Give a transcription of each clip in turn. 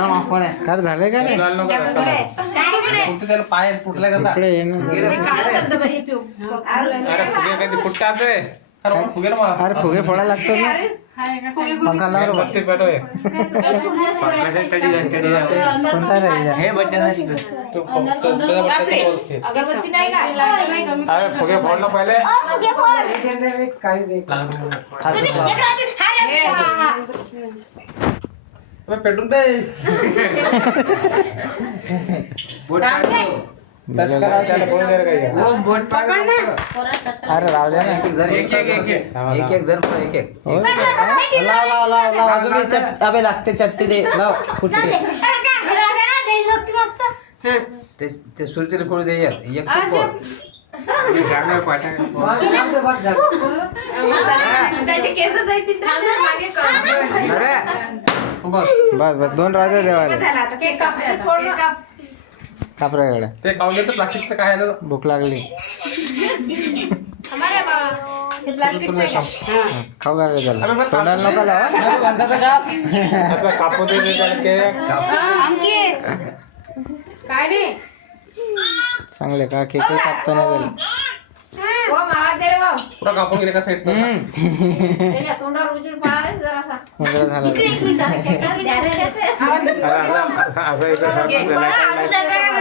Car झाले का रे त्याला पाय फुटलाय कसा इकडे ये ना अरे फुगे ना मला. अरे फुगे फोडा लागतो ना पंखा लाव रे बा. कोणता रे हे बड्डे ना तिकडे अगरबत्ती नाही का अरे फुगे फोडलं पहिले पेटून दे अरे रावल्या ना एक जण अबे लागते चट्टी दे लाव कुठे ते सुरतीला फोड दे यार एक त्याचे केस जायतील मागे बस बस दोन राजा देवाले झाला आता केक काप कापऱ्याकडे ते कावले तर प्लास्टिकचं काय आहे ना भूक लागली हमारे बाबा हे प्लास्टिकचं आहे का खाऊ का रे त्याला अबे बरं, तोंडाला नका लावा कापू दे काय रे चांगले का केक कापता नाही त्याला हो मावा दे रे भाऊ पुरा कापून गेले का साईडचा त्याच्या तोंडावर उजळ पळाले जरासा मुलगा झाला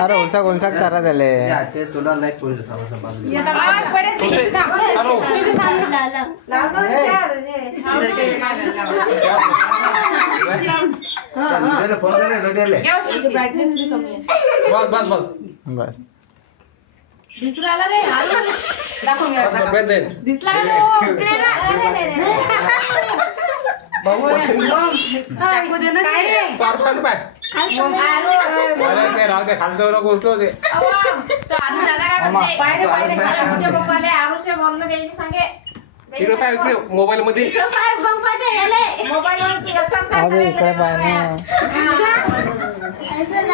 अरे उलसा गोलसाक चारा झाले ते तुला नाही पोळी बस बस बस बस दुसरा आला रे आलू दाखव मी बस बस दे दिसला का चाकू दे ना काय रे पार्सल पाय गोष्ट होते तो आलू दादा काय म्हणते पायरे पायरे मोठे पप्पाले आरुषे बोलणं द्यायची सांगे इकडे काय इकडे मोबाईल मध्ये काय पंपाचे गेले मोबाईल वर तू एकटाच काय अबे इकडे पाय ना असं